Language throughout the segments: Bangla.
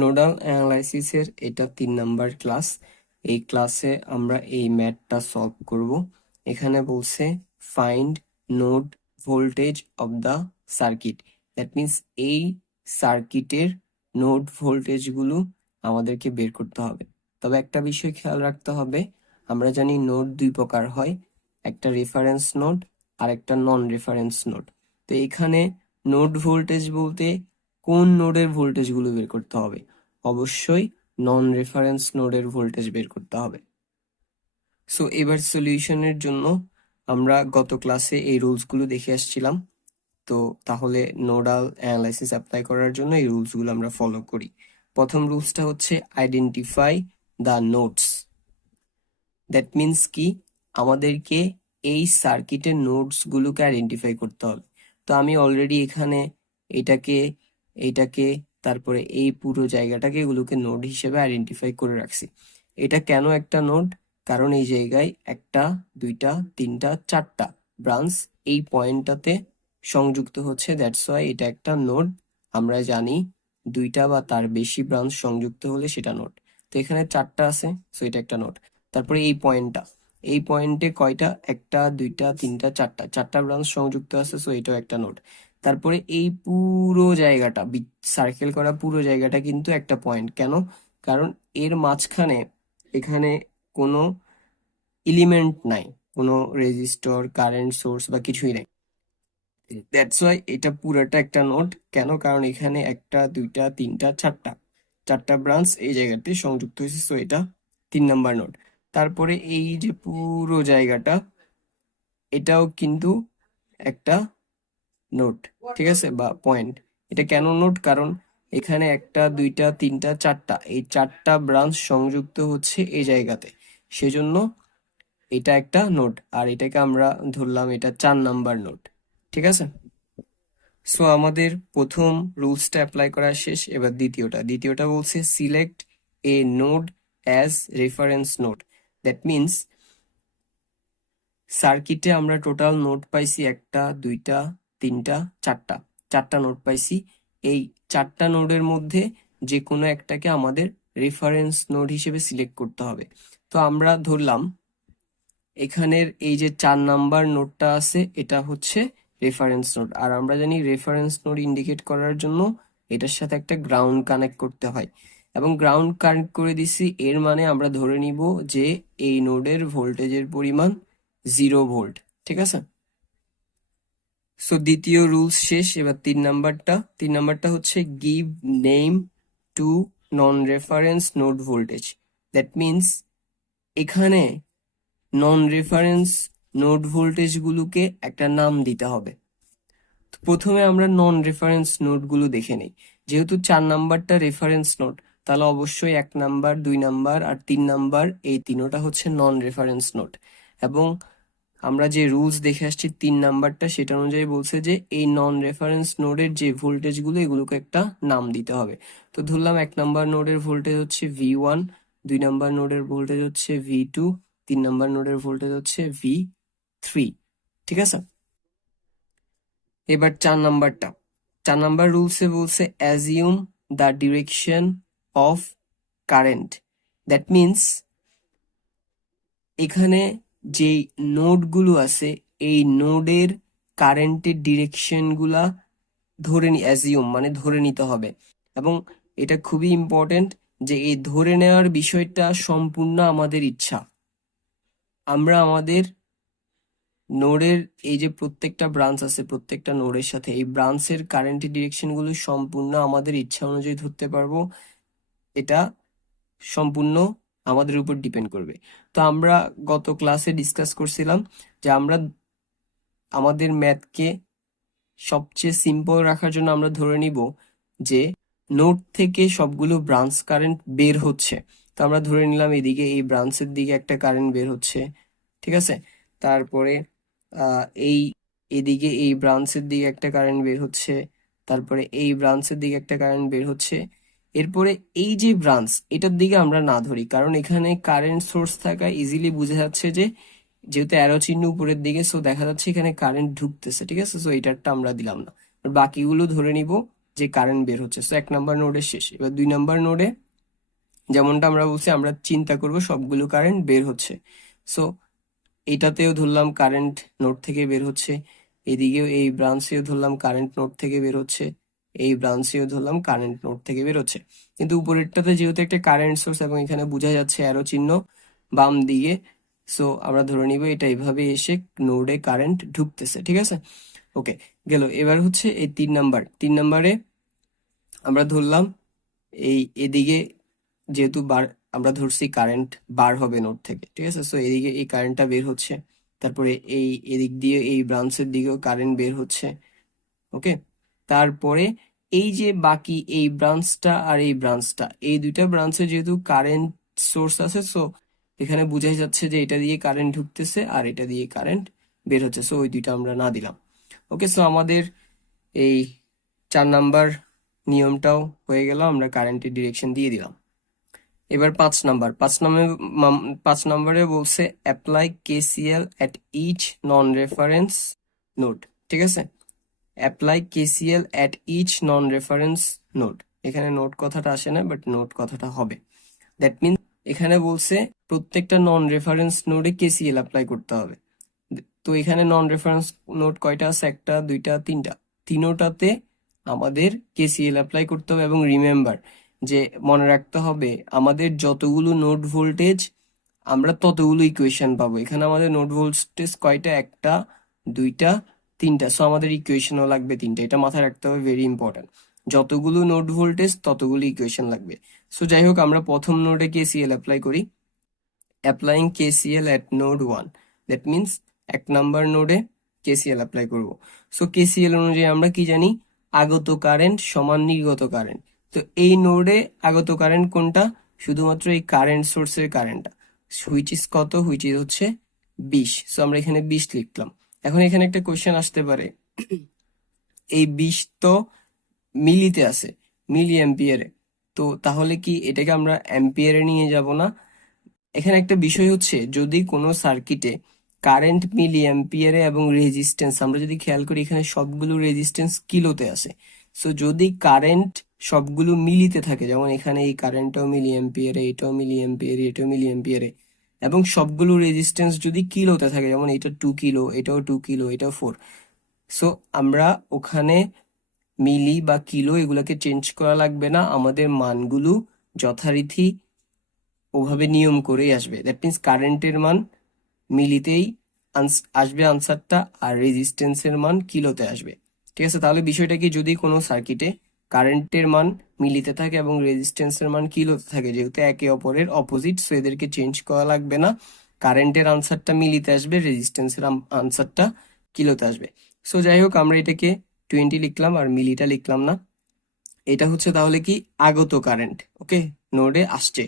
নোডাল অ্যানালাইসিসের এটা 3 নাম্বার ক্লাস। এই ক্লাসে আমরা এই ম্যাথটা সলভ করব। এখানে বলছে find node voltage of the circuit. That means এই সার্কিটের নোড ভোল্টেজগুলো আমাদেরকে বের করতে হবে। তবে একটা বিষয় খেয়াল রাখতে হবে, আমরা জানি নোড 2 প্রকার হয়, একটা রেফারেন্স নোড আর একটা নন রেফারেন্স নোড। তো এখানে নোড ভোল্টেজ বলতে কোন নোডের ভোল্টেজগুলো বের করতে হবে? অবশ্যই নন রেফারেন্স নোডের ভোল্টেজ বের করতে হবে। সো এবার সলিউশনের জন্য আমরা গত ক্লাসে এই রুলসগুলো দেখে আসছিলাম। তো তাহলে নোডাল অ্যানালাইসিস অ্যাপ্লাই করার জন্য এই রুলসগুলো আমরা ফলো করি। প্রথম রুলসটা হচ্ছে identify the nodes. That means কি, আমাদেরকে এই সার্কিটের নোডসগুলোকে আইডেন্টিফাই করতে হবে। তো আমি অলরেডি এখানে এটাকে এইটাকে তারপরে এই পুরো জায়গাটাকে এগুলোকে নোড হিসেবে আইডেন্টিফাই করে রাখছি। এটা কেন একটা নোড? কারণ এই জায়গায় 1টা 2টা 3টা 4টা ব্রাঞ্চ এই পয়েন্টটাতে সংযুক্ত হচ্ছে, দ্যাটস ওয়াই এটা একটা নোড। আমরা জানি 2টা বা তার বেশি ব্রাঞ্চ সংযুক্ত হলে সেটা নোড। তো এখানে 4টা আছে, সো এটা একটা নোড। তারপরে এই পয়েন্টে কয়টা? 1টা 2টা 3টা 4টা ব্রাঞ্চ সংযুক্ত আছে, সো এটাও একটা নোড। তারপরে এই পুরো জায়গাটা, সার্কেল করা পুরো জায়গাটা কিন্তু একটা পয়েন্ট। কেন? কারণ এর মাঝখানে এখানে কোনো এলিমেন্ট নাই, কোনো রেজিস্টর, কারেন্ট সোর্স বা কিছুই নাই। দ্যাটস ওয়াই এটা পুরোটা একটা নোড। কেন? কারণ এখানে 1টা 2টা 3টা 4টা ব্রাঞ্চ এই জায়গাতে সংযুক্ত হয়েছে, সো এটা 3 নাম্বার নোড। তারপরে এই যে পুরো জায়গাটা, এটাও কিন্তু একটা নোড, ঠিক আছে, বা পয়েন্ট। এটা কেন নোড? কারণ এখানে 1টা 2টা 3টা 4টা এই 4টা ব্রাঞ্চ সংযুক্ত হচ্ছে এই জায়গাতে, সেজন্য এটা একটা নোড। আর এটাকে আমরা ধরলাম এটা 4 নাম্বার নোড, ঠিক আছে। সো আমাদের প্রথম রুলসটা অ্যাপ্লাই করা শেষ। এবার দ্বিতীয়টা বলছে select A node as reference node. That means সার্কিটে আমরা টোটাল নোড পাইছি 1টা 2টা 3টা 4টা নোড পাইছি। এই 4টা নোডের মধ্যে যে কোনো একটাকে আমাদের রেফারেন্স নোড হিসেবে সিলেক্ট করতে হবে। তো আমরা ধরলাম এখানের এই যে 4 নাম্বার নোডটা আছে, এটা হচ্ছে রেফারেন্স নোড। আর আমরা জানি রেফারেন্স নোড ইন্ডিকেট করার জন্য এটার সাথে একটা গ্রাউন্ড কানেক্ট করতে হয়, এবং গ্রাউন্ড কানেক্ট করে দিছি, এর মানে আমরা ধরে নিব যে এই নোডের ভোল্টেজের পরিমাণ 0 ভোল্ট, ঠিক আছে। সো দ্বিতীয় রুলস শেষ। এবার 3 নাম্বারটা হচ্ছে give name to non reference node voltage. That means এখানে নন রেফারেন্স নোড ভোল্টেজগুলোকে একটা নাম দিতে হবে। তো প্রথমে আমরা নন রেফারেন্স নোডগুলো দেখে নেই। যেহেতু 4 নাম্বারটা রেফারেন্স নোড, তাহলে অবশ্যই 1 নাম্বার 2 নাম্বার আর 3 নাম্বার এই তিনোটা হচ্ছে নন রেফারেন্স নোড। এবং আমরা যে রুলস দেখে আসছি 3 নাম্বারটা, সেটা অনুযায়ী বলছে যে এই নন রেফারেন্স নোডের যে ভোল্টেজগুলো এগুলোকে একটা নাম দিতে হবে। তো ধরলাম 1 নাম্বার নোডের ভোল্টেজ হচ্ছে V1, 2 নাম্বার নোডের ভোল্টেজ হচ্ছে V2, 3 নাম্বার নোডের ভোল্টেজ হচ্ছে V3, ঠিক আছে। এবার 4 নাম্বার রুলসে বলছে assume the direction of current. That means এখানে যেই নোডগুলো আছে এই নোডের কারেন্টের ডিরেকশনগুলা অ্যাজিউম মানে ধরে নিতে হবে। এবং এটা খুবই ইম্পর্টেন্ট যে এই ধরে নেওয়ার বিষয়টা সম্পূর্ণ আমাদের ইচ্ছা। আমরা আমাদের নোডের এই যে প্রত্যেকটা ব্রাঞ্চ আছে, প্রত্যেকটা নোডের সাথে এই ব্রাঞ্চের কারেন্টের ডিরেকশনগুলো সম্পূর্ণ আমাদের ইচ্ছা অনুযায়ী ধরতে পারবো। এটা সম্পূর্ণ আমাদের উপর ডিপেন্ড করবে। তো আমরা গত ক্লাসে ডিসকাস করছিলাম যে আমরা আমাদের ম্যাথকে সবচেয়ে সিম্পল রাখার জন্য আমরা ধরে নিব যে নোড থেকে সবগুলো ব্রাঞ্চ কারেন্ট বের হচ্ছে। তো আমরা ধরে নিলাম এদিকে এই ব্রাঞ্চের দিকে একটা কারেন্ট বের হচ্ছে, ঠিক আছে। তারপরে এই এদিকে এই ব্রাঞ্চের দিকে একটা কারেন্ট বের হচ্ছে, তারপরে এই ব্রাঞ্চের দিকে একটা কারেন্ট বের হচ্ছে। এরপরে এই যে ব্রাঞ্চ, এটার দিকে আমরা না ধরি, কারণ এখানে কারেন্ট সোর্স থাকা ইজিলি বোঝা যাচ্ছে যে যেহেতু অ্যারো চিহ্ন উপরের দিকে, সো দেখা যাচ্ছে এখানে কারেন্ট ঢুকতেছে, ঠিক আছে। সো এটারটা আমরা দিলাম না, বাকিগুলো ধরে নিব যে কারেন্ট বের হচ্ছে। সো 1 নাম্বার নোডের শেষ। এবার 2 নাম্বার নোডে যেমনটা আমরা বলছি আমরা চিন্তা করব সবগুলো কারেন্ট বের হচ্ছে। সো এটাতেও ধরলাম কারেন্ট নোড থেকে বের হচ্ছে, এদিকেও এই ব্রাঞ্চেও ধরলাম কারেন্ট নোড থেকে বের হচ্ছে, এই ব্রাঞ্চেও ধরলাম কারেন্ট নোড থেকে বের হচ্ছে। কিন্তু উপরেরটাতে যেহেতু একটা কারেন্ট সোর্স এবং এখানে বোঝা যাচ্ছে অ্যারো চিহ্ন বাম দিকে, সো আমরা ধরে নিব এটা এইভাবে এসে নোডে কারেন্ট ঢুকতেছে। ঠিক আছে, ওকে গেল। এবার হচ্ছে এই 3 নাম্বারে আমরা ধরলাম এই এদিকে যেহেতু আমরা ধরছি কারেন্ট বার হবে নোড থেকে, ঠিক আছে। সো এদিকে এই কারেন্টটা বের হচ্ছে, তারপরে এই এদিক দিয়ে এই ব্রাঞ্চের দিকেও কারেন্ট বের হচ্ছে, ওকে। তারপরে এই যে বাকি এই ব্রাঞ্চটা আর এই ব্রাঞ্চটা, এই দুইটা ব্রাঞ্চে যেহেতু কারেন্ট সোর্স আছে, সো এখানে বোঝাই যাচ্ছে যে এটা দিয়ে কারেন্ট ঢুকতেছে আর এটা দিয়ে কারেন্ট বের হচ্ছে। সো ওই দুইটা আমরা না দিলাম, ওকে। সো আমাদের এই 4 নাম্বার নিয়মটাও হয়ে গেল, আমরা কারেন্টের ডিরেকশন দিয়ে দিলাম। এবার 5 নম্বরে বলছে অ্যাপ্লাই কেসিএল এট ইচ নন রেফারেন্স নোড। ঠিক আছে, অ্যাপ্লাই কেসিএল এট ইচ নন রেফারেন্স নোড। এখানে নোড কথাটা আসে না, বাট নোড কথাটা হবে। দ্যাট মিন এখানে বলছে প্রত্যেকটা নন রেফারেন্স নোডে কেসিএল অ্যাপ্লাই করতে হবে। তো এখানে নন রেফারেন্স নোড কয়টা আছে? 1টা 2টা 3টা, তিনোটাতে আমাদের কেসিএল অ্যাপ্লাই করতে হবে। এবং রিমেম্বার যে মনে রাখতে হবে আমাদের যতগুলো নোড ভোল্টেজ আমরা ততগুলো ইকুয়েশন পাবো। এখানে আমাদের নোড ভোল্টেজ কয়টা? 1টা 2টা 3টা। সো আমাদের ইকুয়েশনও লাগবে 3টা, এটা মাথায় রাখতে হবে, ভেরি ইম্পর্টেন্ট। যতগুলো নোড ভোল্টেজ ততগুলো ইকুয়েশন লাগবে। সো যাই হোক, আমরা প্রথম নোডে কেসিএল অ্যাপ্লাই করি। Applying KCL at node 1, that means 1 number নোডে কেসিএল অ্যাপ্লাই করব। সো কেসিএল অনুযায়ী আমরা কি জানি? আগত কারেন্ট সমান নির্গত কারেন্ট। তো এই নোডে আগত কারেন্ট কোনটা? শুধুমাত্র এই কারেন্ট সোর্সের কারেন্টটা, হুইচ ইজ কত? হুইচ ইজ হচ্ছে 20। সো আমরা এখানে 20 লিখলাম। এখন এখানে একটা কোয়েশ্চেন আসতে পারে, এই 20 তো মিলিতে আছে, মিলি অ্যাম্পিয়ারে, তো তাহলে কি এটাকে আমরা অ্যাম্পিয়ারে নিয়ে যাব না? এখানে একটা বিষয় হচ্ছে, যদি কোনো সার্কিটে কারেন্ট মিলি অ্যাম্পিয়ারে এবং রেজিস্ট্যান্স আমরা যদি খেয়াল করি, এখানে সবগুলো রেজিস্ট্যান্স কিলোতে আসে। সো যদি কারেন্ট সবগুলো মিলিতে থাকে, যেমন এখানে এই কারেন্টটাও মিলি অ্যাম্পিয়ারে, এটাও মিলি অ্যাম্পিয়ারে, এটাও মিলি অ্যাম্পিয়ারে, এবং সবগুলো রেজিস্ট্যান্স যদি কিলোতে থাকে, যেমন এটা 2 কিলো, এটাও 2 কিলো, এটাও 4, সো আমরা ওখানে মিলি বা কিলো এগুলাকে চেঞ্জ করা লাগবে না, আমাদের মানগুলো যথারীতি ওভাবে নিয়ম করেই আসবে। দ্যাট মিনস কারেন্টের মান মিলিতেই আসবে আনসারটা, আর রেজিস্ট্যান্সের মান কিলোতে আসবে। ঠিক আছে, তাহলে বিষয়টা কি, যদি কোনো সার্কিটে কারেন্টের মান মিলিতে থাকে এবং রেজিস্ট্যান্সের মান কিলোতে থাকে, যেহেতু একে অপরের অপোজিট, সো এদেরকে চেঞ্জ করা লাগবে না। কারেন্টের আনসারটা মিলিতে আসবে, রেজিস্ট্যান্সের আনসারটা কিলোতে আসবে। সো যাই হোক, আমরা এটাকে 20 লিখলাম আর মিলিটা লিখলাম না। এটা হচ্ছে তাহলে কি? আগত কারেন্ট, ওকে, নোডে আসছে।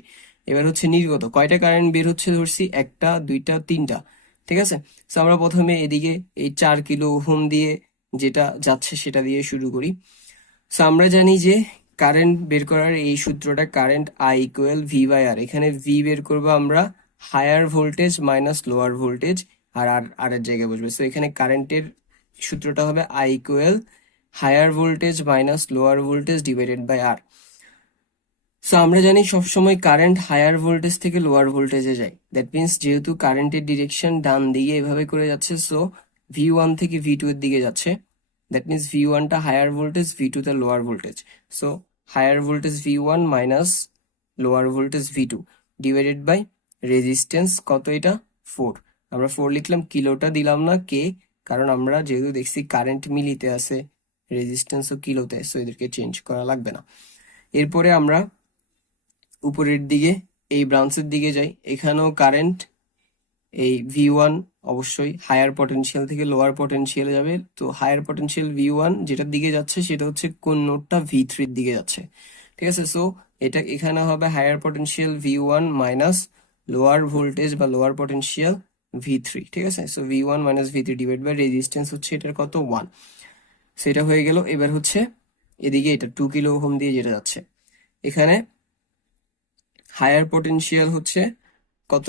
এবার হচ্ছে নির্গত, কয়টা কারেন্ট বের হচ্ছে ধরছি? 1টা 2টা 3টা। ঠিক আছে, তো আমরা প্রথমে এদিকে এই 4 কিলো ওহম দিয়ে যেটা যাচ্ছে সেটা দিয়ে শুরু করি। সো আমরা জানি যে কারেন্ট বের করার এই সূত্রটা, current I equal V by R. এখানে ভি বের করবো আমরা higher voltage minus lower voltage, আর আর আর এর জায়গায় বসবে। সো এখানে কারেন্টের সূত্রটা হবে I equal higher voltage minus lower voltage divided by R. So আমরা জানি সবসময় কারেন্ট হায়ার ভোল্টেজ থেকে লোয়ার ভোল্টেজে যায়। দ্যাট মিনস যেহেতু কারেন্টের ডিরেকশন ডান দিকে এভাবে করে যাচ্ছে, সো V1 থেকে V2 এর দিকে যাচ্ছে। দ্যাট মিনস V1টা হায়ার ভোল্টেজ, V2 তে lower voltage. So higher voltage V1 minus lower voltage V2 divided by resistance কত? এটা 4। আমরা 4 লিখলাম, কিলোটা দিলাম না, কে, কারণ আমরা যেহেতু দেখছি কারেন্ট মিলিতে আছে, রেজিস্ট্যান্সও কিলোতে, সো এদেরকে চেঞ্জ করা লাগবে না। এরপরে আমরা উপরের দিকে এই ব্রাঞ্চের দিকে যাই। এখানেও কারেন্ট এই V1 অবশ্যই হায়ার পটেনশিয়াল থেকে লোয়ার পটেনশিয়ালে যাবে। তো হায়ার পটেনশিয়াল V1 যেটার দিকে যাচ্ছে সেটা হচ্ছে কোন নোডটা? V3 এর দিকে যাচ্ছে। ঠিক আছে, সো এটা এখানে হবে higher potential V1 minus lower voltage বা লোয়ার পটেনশিয়াল V3। ঠিক আছে, so V1 minus V3 divide by resistance হচ্ছে এটার কত? 1। সেটা হয়ে গেল। এবার হচ্ছে এদিকে এটা 2 কিলো ওহম দিয়ে যেটা যাচ্ছে, এখানে হায়ার পটেনশিয়াল হচ্ছে কত?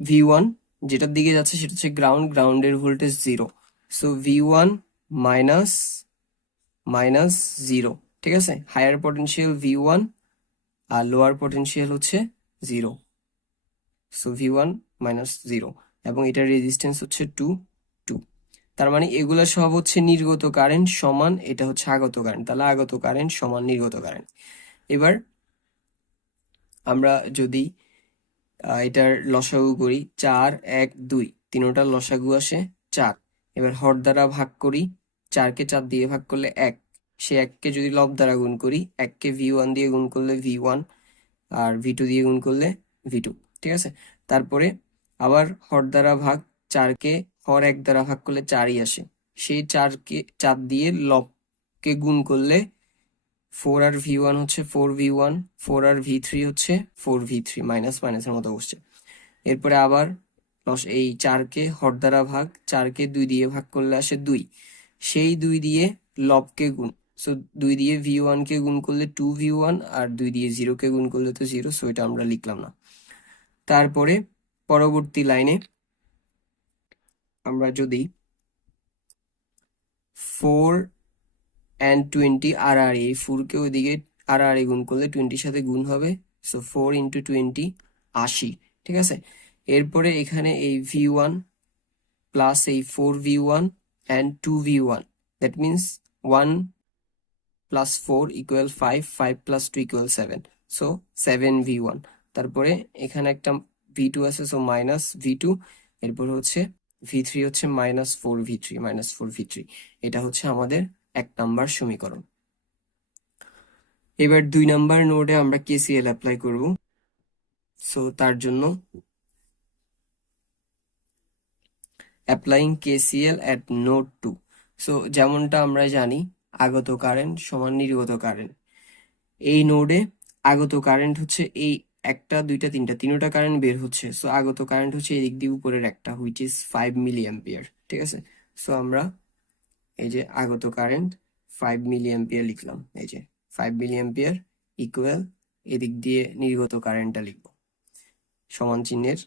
V1, যেটার দিকে যাচ্ছে সেটা হচ্ছে গ্রাউন্ড, গ্রাউন্ডের voltage 0। So V1 minus minus zero, ঠিক আছে। হায়ার পটেনশিয়াল V1 আর লোয়ার পটেনশিয়াল হচ্ছে zero, so V1 minus zero, এবং এটার রেজিস্ট্যান্স হচ্ছে 2 তার মানে এগুলা সব হচ্ছে নির্গত কারেন্ট সমান এটা হচ্ছে আগত কারেন্ট, তাহলে আগত কারেন্ট সমান নির্গত কারেন্ট। এবার আমরা যদি এটার লসাগু করি, 4 1 2 তিনোটার লসাগু আসে 4। এবার হর দ্বারা ভাগ করি, 4কে 4 দিয়ে ভাগ করলে 1, সে 1কে যদি লব দ্বারা গুণ করি, 1কে V1 দিয়ে গুণ করলে V1 আর V2 দিয়ে গুণ করলে V2, ঠিক আছে। তারপরে আবার হর দ্বারা ভাগ, 4কে হর 1 দ্বারা ভাগ করলে 4ই আসে, সেই 4কে 4 দিয়ে লবকে গুণ করলে 4 আর V1 হচ্ছে 4V1, 4 আর V3 হচ্ছে 4V3, মাইনাস মাইনাসের মতো বসছে। এরপরে আবার এই 4কে হর দ্বারা ভাগ, 4কে 2 দিয়ে ভাগ করলে আসে 2, সেই 2 দিয়ে লবকে গুণ, সো 2 দিয়ে V1 কে গুণ করলে 2V1 আর 2 দিয়ে 0 কে গুণ করলে তো 0, সো এটা আমরা লিখলাম না। তারপরে পরবর্তী লাইনে আমরা যদি 4 and 20 আর এই 4কে ওইদিকে আর গুণ করলে 20 সাথে গুণ হবে, সো 4 into 20 80, ঠিক আছে। এরপরে এখানে এই V1 প্লাস এই 4V1 and 2V1, that means 1 plus 4 equal 5, 5 plus 2 equal 7, so 7V1। তারপরে এখানে একটা V2 আছে, সো মাইনাস V2, এরপর হচ্ছে V3 হচ্ছে মাইনাস 4V3, এটা হচ্ছে আমাদের 1 নাম্বার সমীকরণ। এবার 2 নাম্বার নোডে আমরা KCL অ্যাপ্লাই করব, সো তার জন্য applying KCL at node 2, so যেমনটা আমরা জানি আগত কারেন্ট সমান নির্গত কারেন্ট। এই নোডে আগত কারেন্ট হচ্ছে এই 1 2 3 তিনটা কারেন্ট বের হচ্ছে, সো আগত কারেন্ট হচ্ছে এই দিক দিয়ে উপরের একটা, হুইচ ইজ 5 মিলি অ্যাম্পিয়ার, ঠিক আছে। সো আমরা এই যে আগত কারেন্ট 5 মিলি অ্যাম্পিয়ার লিখলাম, এই যে 5 মিলি অ্যাম্পিয়ার ইকুয়াল এদিক দিয়ে নির্গত কারেন্টটা লিখব, সমান চিহ্নের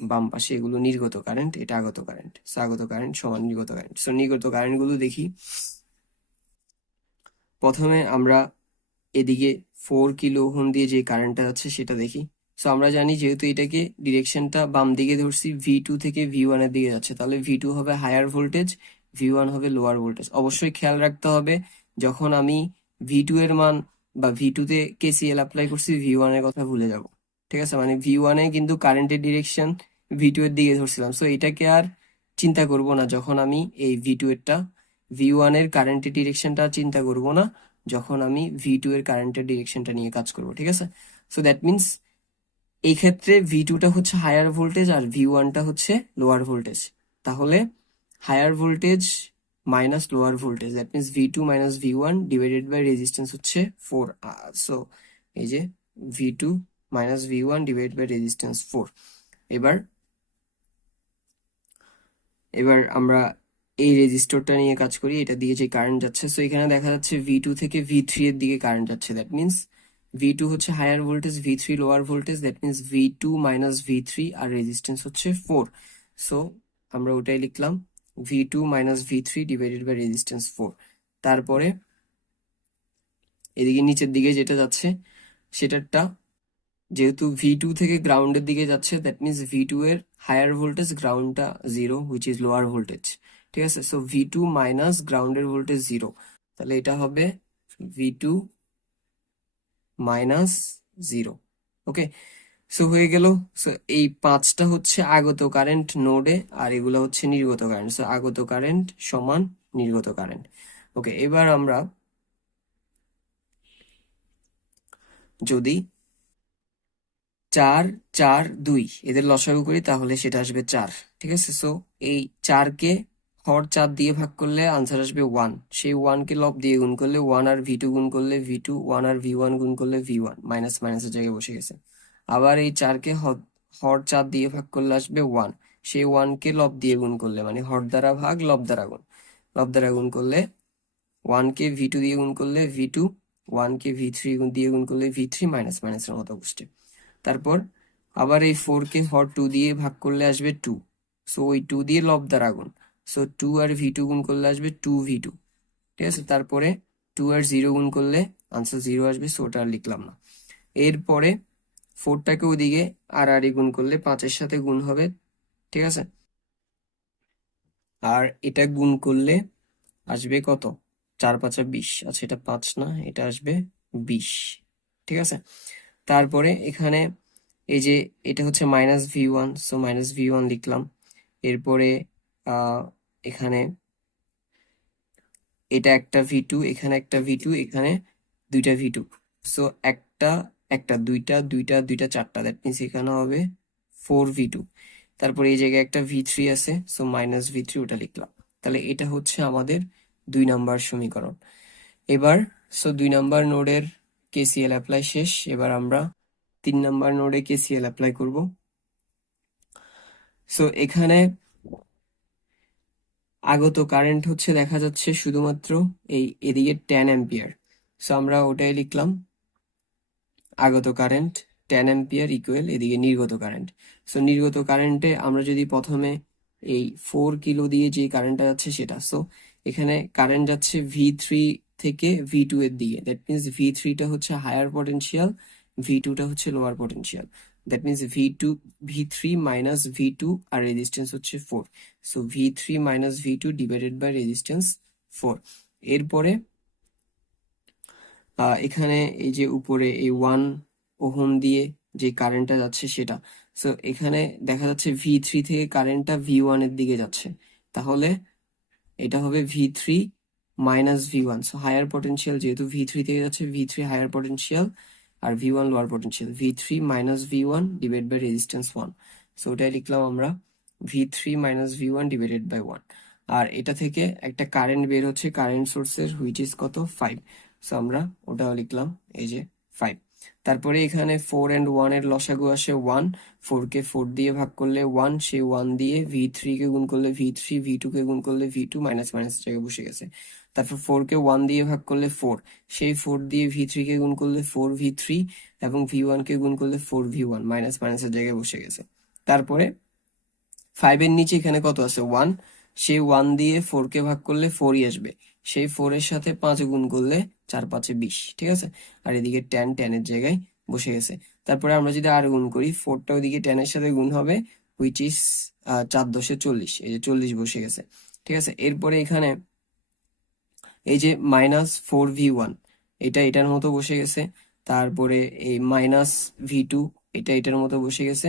বাম পাশে এগুলো নির্গত কারেন্ট, এটা আগত কারেন্ট, সো আগত কারেন্ট সমান নির্গত কারেন্ট। সো নির্গত কারেন্ট গুলো দেখি। প্রথমে আমরা এদিকে 4 কিলো ওহম দিয়ে যে কারেন্টটা যাচ্ছে সেটা দেখি। সো আমরা জানি যেহেতু এটাকে ডিরেকশনটা বাম দিকে ধরছি, V2 থেকে V1 এর দিকে যাচ্ছে, তাহলে V2 হবে হায়ার ভোল্টেজ, V1 হবে লোয়ার ভোল্টেজ। অবশ্যই খেয়াল রাখতে হবে যখন আমি V2 এর মান বা V2 তে KCL অ্যাপ্লাই করছি, V1 এর কথা ভুলে যাব, ঠিক আছে। মানে V1 এ কিন্তু কারেন্টের ডিরেকশন V2 এর দিকে ধরছিলাম, সো এটাকে আর চিন্তা করব না যখন আমি এই V2 এরটা, V1 এর কারেন্টের ডিরেকশনটা চিন্তা করব না যখন আমি V2 এর কারেন্টের ডিরেকশনটা নিয়ে কাজ করব, ঠিক আছে। সো দ্যাট মিনস এই ক্ষেত্রে V2 টা হচ্ছে হায়ার ভোল্টেজ আর V1 টা হচ্ছে লোয়ার ভোল্টেজ, তাহলে higher voltage minus lower voltage, that means V2 minus V1 divided by resistance হচ্ছে 4, সো এই যে V2 minus V1 divided by resistance 4। এবার এবার আমরা এই রেজিস্টরটা নিয়ে কাজ করি, এটা দিয়ে যে কারেন্ট যাচ্ছে, সো এখানে দেখা যাচ্ছে V2 থেকে V3 এর দিকে কারেন্ট যাচ্ছে, দ্যাট মিনস V2 হচ্ছে higher voltage, V3 lower voltage, that means V2 minus V3 আর রেজিস্ট্যান্স হচ্ছে 4, সো আমরা ওটাই লিখলাম V2 minus V3 divided by resistance 4। তারপরে এদিকে নিচের দিকে যেটা যাচ্ছে সেটারটা, যেহেতু V2 থেকে গ্রাউন্ডের দিকে যাচ্ছে, দ্যাট মিনস V2 এর হায়ার ভোল্টেজ, গ্রাউন্ডটা 0, হুইচ ইজ লোয়ার ভোল্টেজ, ঠিক আছে। সো V2 মাইনাস গ্রাউন্ডের ভোল্টেজ 0, তাহলে এটা হবে V2 মাইনাস 0, ওকে। সো হয়ে গেল। সো এই 5টা হচ্ছে আগত কারেন্ট নোডে, আর এগুলো হচ্ছে নির্গত কারেন্ট, সো আগত কারেন্ট সমান নির্গত কারেন্ট, ওকে। এবার আমরা যদি 4 4 2 এদের লসাগু করি তাহলে সেটা আসবে 4, ঠিক আছে। সো এই 4কে হর 4 দিয়ে ভাগ করলে আনসার আসবে 1, সেই 1কে লব দিয়ে গুণ করলে 1 আর V2 গুণ করলে V2, 1 আর V1 গুণ করলে V1, মাইনাস মাইনাসের জায়গায় বসে গেছে। আবার এই 4কে হর 4 দিয়ে ভাগ করলে আসবে 1, সেই 1কে লব দিয়ে গুণ করলে, মানে হর দ্বারা ভাগ লব দ্বারা গুণ, লব দ্বারা গুণ করলে 1কে V2 দিয়ে গুণ করলে V2, 1কে V3 দিয়ে গুণ করলে V3, মাইনাস মাইনাসের মতো বসছে। তারপর আবার এই 4কে হর 2 দিয়ে ভাগ করলে আসবে 2, সো ওই 2 দিয়ে লব দ্বারা গুণ, সো 2 আর V2 গুণ করলে আসবে 2V2, ঠিক আছে। তারপরে 2 আর 0 গুণ করলে আনসার 0 আসবে, সো ওটা আর লিখলাম না। এরপরে 4টাকে ওদিকে আর গুণ করলে 5-এর সাথে গুণ হবে, ঠিক আছে। আর এটা গুণ করলে আসবে কত, 4 5 20, আচ্ছা এটা 5 না, এটা আসবে 20, ঠিক আছে। তারপরে এখানে এই যে এটা হচ্ছে -v1, সো -v1 লিখলাম। এরপরে এখানে এটা একটা v2, এখানে একটা v2, এখানে দুইটা v2, সো একটা একটা দুইটা দুইটা দুইটা চারটা, দ্যাট মিনস এখানে হবে 4v2। তারপরে এই জায়গায় একটা v3 আছে, সো -v3 ওটা লিখলাম। তাহলে এটা হচ্ছে আমাদের 2 নাম্বার সমীকরণ। এবার সো 2 নাম্বার নোডের কেসিএল অ্যাপ্লাই শেষ। এবার আমরা 3 নাম্বার নোডে কেসিএল অ্যাপ্লাই করব। সো এখানে আগত কারেন্ট হচ্ছে দেখা যাচ্ছে শুধুমাত্র এই এদিকে 10 অ্যাম্পিয়ার, সো আমরা ওটাই লিখলাম, আগত কারেন্ট 10 অ্যাম্পিয়ার ইকুয়াল এদিকে নির্গত কারেন্ট। সো নির্গত কারেন্টে আমরা যদি প্রথমে এই 4 কিলো দিয়ে যে কারেন্টটা যাচ্ছে সেটা, সো এখানে কারেন্ট যাচ্ছে ভি3 থেকে ভি2 এর দিকে, দ্যাট মিনস ভি3টা হচ্ছে হায়ার পটেনশিয়াল, ভি2টা হচ্ছে লোয়ার পটেনশিয়াল, দ্যাট মিনস ভি3 মাইনাস ভি2 আর রেজিস্ট্যান্স হচ্ছে 4, সো ভি3 minus V two divided by resistance 4। এরপরে এখানে এই যে উপরে এই 1 ওহম দিয়ে যে কারেন্টটা যাচ্ছে সেটা, সো এখানে দেখা যাচ্ছে ভি3 থেকে কারেন্টটা ভি1 এর দিকে যাচ্ছে, তাহলে এটা হবে ভি3 minus V one, so higher potential যেহেতু ভি3 থেকে যাচ্ছে, ভি3 হায়ার পটেনশিয়াল আর ভি1 লোয়ার পটেনশিয়াল, ভি3 minus V one divide by resistance 1, so ওটাই লিখলাম আমরা, ভি3 মাইনাস ভি1 ডিভাইডেড বাই 1। আর এটা থেকে একটা কারেন্ট বের হচ্ছে কারেন্ট সোর্সের, হুইচ ইজ কত 5, সো আমরা ওটাও লিখলাম, এই যে 5। তারপরে এখানে 4 and 1 এর লসাগু আসে 1, 4 কে 4 দিয়ে ভাগ করলে 1, সেই 1 দিয়ে ভি3 কে গুণ করলে ভি3, ভি2 কে গুণ করলে ভি2, মাইনাস মাইনাস জায়গায় বসে গেছে। তারপর 4 কে 1 দিয়ে ভাগ করলে 4, সেই 4 দিয়ে ভি3 কে গুণ করলে 4v3 এবং ভি1 কে গুণ করলে 4v1, মাইনাস মাইনাসের জায়গায় বসে গেছে। তারপরে 5 এর নিচে এখানে কত আছে 1, সেই 1 দিয়ে 4 কে ভাগ করলে 4ই আসবে, সেই 4 এর সাথে 5 গুণ করলে 4 5 20, ঠিক আছে। আর এদিকে 10 এর জায়গায় বসে গেছে। তারপরে আমরা যদি আর গুণ করি, 4টা ওইদিকে 10 এর সাথে গুণ হবে, হুইচ ইজ 4 10 40, এই যে 40 বসে গেছে, ঠিক আছে। এরপরে এখানে এই যে -4v1, এটা এটার মতো বসে গেছে। তারপরে এই -v2, এটা এটার মতো বসে গেছে,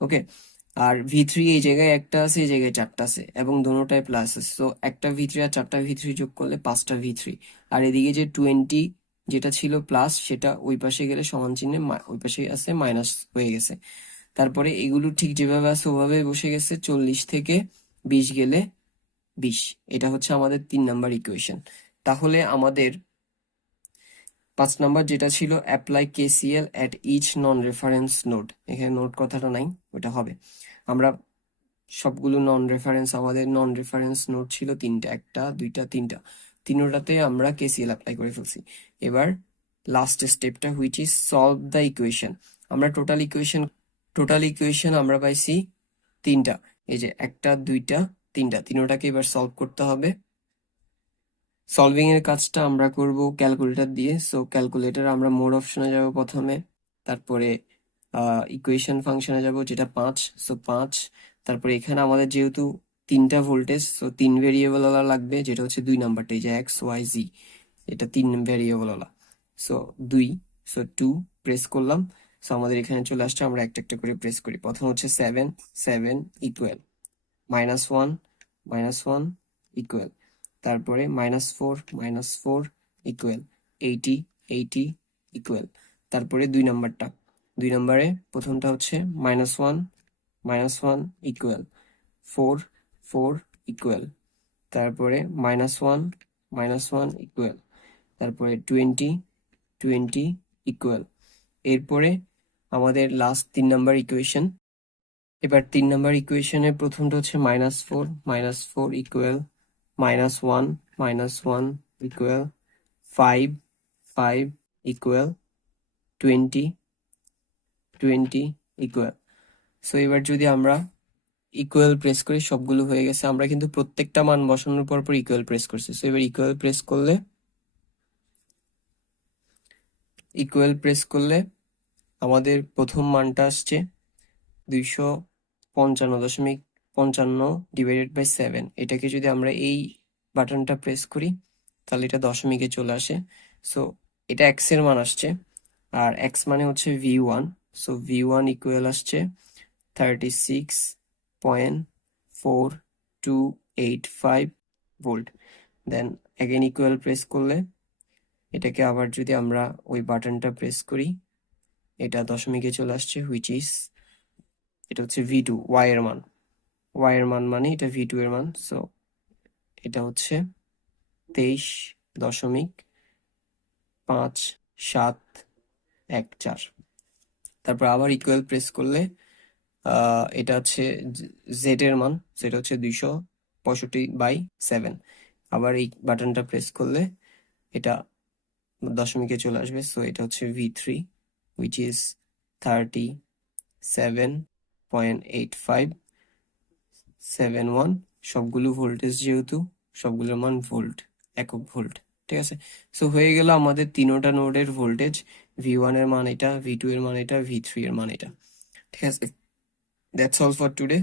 ওকে। আর ভি3 এই জায়গায় একটা আছে, এই জায়গায় 4টা আছে এবং দোনোটায় প্লাস আছে, তো একটা ভি3 আর 4টা ভি3 যোগ করলে 5টা ভি3। আর এদিকে যে 20 যেটা ছিল প্লাস, সেটা ওই পাশে গেলে সমান চিহ্নে ওই পাশে আছে মাইনাস হয়ে গেছে। তারপরে এগুলো ঠিক যেভাবে আছে ওভাবে বসে গেছে, 40 থেকে 20 গেলে 20। এটা হচ্ছে আমাদের 3 নাম্বার ইকুয়েশন। তাহলে আমাদের 5 নাম্বার যেটা ছিল apply KCL at each non reference node, এখানে নোড কথাটা নাই, ওটা হবে। আমরা সবগুলো নন রেফারেন্স, আমাদের নন রেফারেন্স নোড ছিল 3টা, 1টা 2টা 3টা, তিনোটাতে আমরা কেসিএল অ্যাপ্লাই করে ফেলছি। এবার লাস্ট স্টেপটা, which is solve the equation. আমরা টোটাল ইকুয়েশন আমরা পাইছি 3টা, এই যে 1টা 2টা 3টা, তিনোটাকে এবার সলভ করতে হবে। সলভিং এর কাজটা আমরা করব ক্যালকুলেটর দিয়ে, সো ক্যালকুলেটর আমরা মোড অপশনে যাব প্রথমে, তারপরে ইকুয়েশন ফাংশনে যাব যেটা 5, সো 5। তারপরে এখানে আমাদের যেহেতু 3টা ভোল্টেজ, সো 3 ভেরিয়েবল ওয়ালা লাগবে, যেটা হচ্ছে 2 নাম্বারটা, এই যে এক্স ওয়াই জি, এটা 3 ভেরিয়েবল ওয়ালা, সো 2, সো 2 প্রেস করলাম, সো আমাদের এখানে চলে আসছে। আমরা একটা একটা করে প্রেস করি। প্রথম হচ্ছে 7 7 ইকুয়াল -1 -1 ইকুয়াল, তারপরে -4 ইকুয়াল 80 80 ইকুয়াল। তারপরে 2 নাম্বারটা, 2 নাম্বারে প্রথমটা হচ্ছে -1 ইকুয়াল 4 4 ইকুয়াল, তারপরে -1 ইকুয়াল, তারপরে 20 20 ইকুয়াল। এরপরে আমাদের লাস্ট 3 নাম্বার ইকুয়েশন। এবার 3 নাম্বার ইকুয়েশনের প্রথমটা হচ্ছে -4 equal -1 equal 5 5 equal 20 20 equal. So এবার যদি আমরা ইকুয়াল প্রেস করি, সবগুলো হয়ে গেছে। আমরা কিন্তু প্রত্যেকটা মান বসানোর পর পর ইকুয়াল প্রেস করছি। সো এবার ইকুয়াল প্রেস করলে আমাদের প্রথম মানটা আসছে 255.55 ডিভাইডেড বাই 7। এটাকে যদি আমরা এই বাটনটা প্রেস করি তাহলে এটা দশমিকে চলে আসে। সো এটা এক্স এর মান আসছে, আর এক্স মানে হচ্ছে v1। সো v1 ইকুয়াল আসছে 36.4285 volt. Then again equal press করলে এটাকে আবার যদি আমরা ওই বাটনটা প্রেস করি, এটা দশমিকে চলে আসছে, এটা হচ্ছে v2, y এর মান। y এর মান মানে এটা v2 এর মান। সো এটা হচ্ছে 23.5714। তারপর আবার ইকুয়াল প্রেস করলে এটা হচ্ছে জেড এর মান, সেটা হচ্ছে 265/7। আবার এই বাটনটা প্রেস করলে এটা দশমিকে চলে আসবে। সো এটা হচ্ছে v3, which is 37.8571। সবগুলো ভোল্টেজ, যেহেতু সবগুলোর মান ভোল্ট, একক ভোল্ট। ঠিক আছে, সো হয়ে গেল আমাদের তিনোটা নোডের ভোল্টেজ। v1 এর মান এটা, v2 এর মান এটা, v3 এর মান এটা। ঠিক আছে, দ্যাটস অল ফর টুডে।